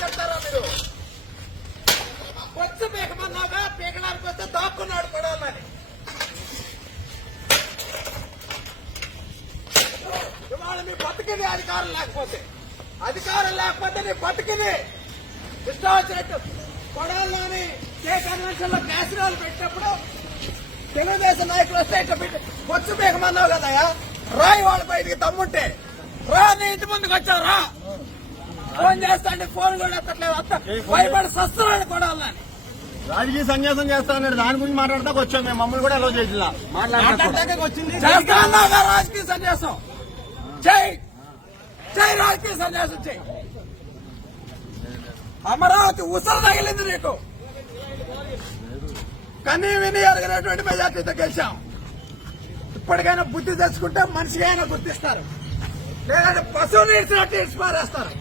చెప్తారా మీరు? వచ్చి పీకమన్నాగా పీకడానికి వస్తే దాక్కున్నాడు పడాలని ఇవాళ మీ బతికింది అధికారం లేకపోతే అధికారం లేకపోతే నీ బతికింది ఇష్టం వచ్చినట్టు కొడాల్లోని కే కన్వెన్షన్లో నేషనల్ పెట్టినప్పుడు తెలుగుదేశం నాయకులు వస్తే ఇట్లా పెట్టి వచ్చి పీకమన్నావు కదయా రాయి వాళ్ళ బయటికి తమ్ముంటే రా నీ ఇంటి ముందుకు వచ్చావు రా. ఫోన్ చేస్తా అంటే ఫోన్ కూడా ఎత్తట్లేదు. అంత భయపడి సస్తున్నాడు కొడాలని రాజకీయ సన్యాసం చేస్తా అన్నాడు. దాని గురించి మాట్లాడతాకు వచ్చాం మేము. మమ్మల్ని కూడా ఎలా చేసిలా మాట్లాడతాకే వచ్చింది. రాజకీయ సన్యాసం జై. జై రాజకీయ సన్యాసం జై. అమరావతి ఉసరు తగిలింది నీకు. కనీ విని ఎరగినటువంటి మెజార్టీతో గెలిచాం. ఇప్పటికైనా బుద్ధి తెచ్చుకుంటే మనిషిగా గుర్తిస్తారు. లేదంటే పశువుని ఇచ్చినట్టు ఇడిచి పారేస్తారు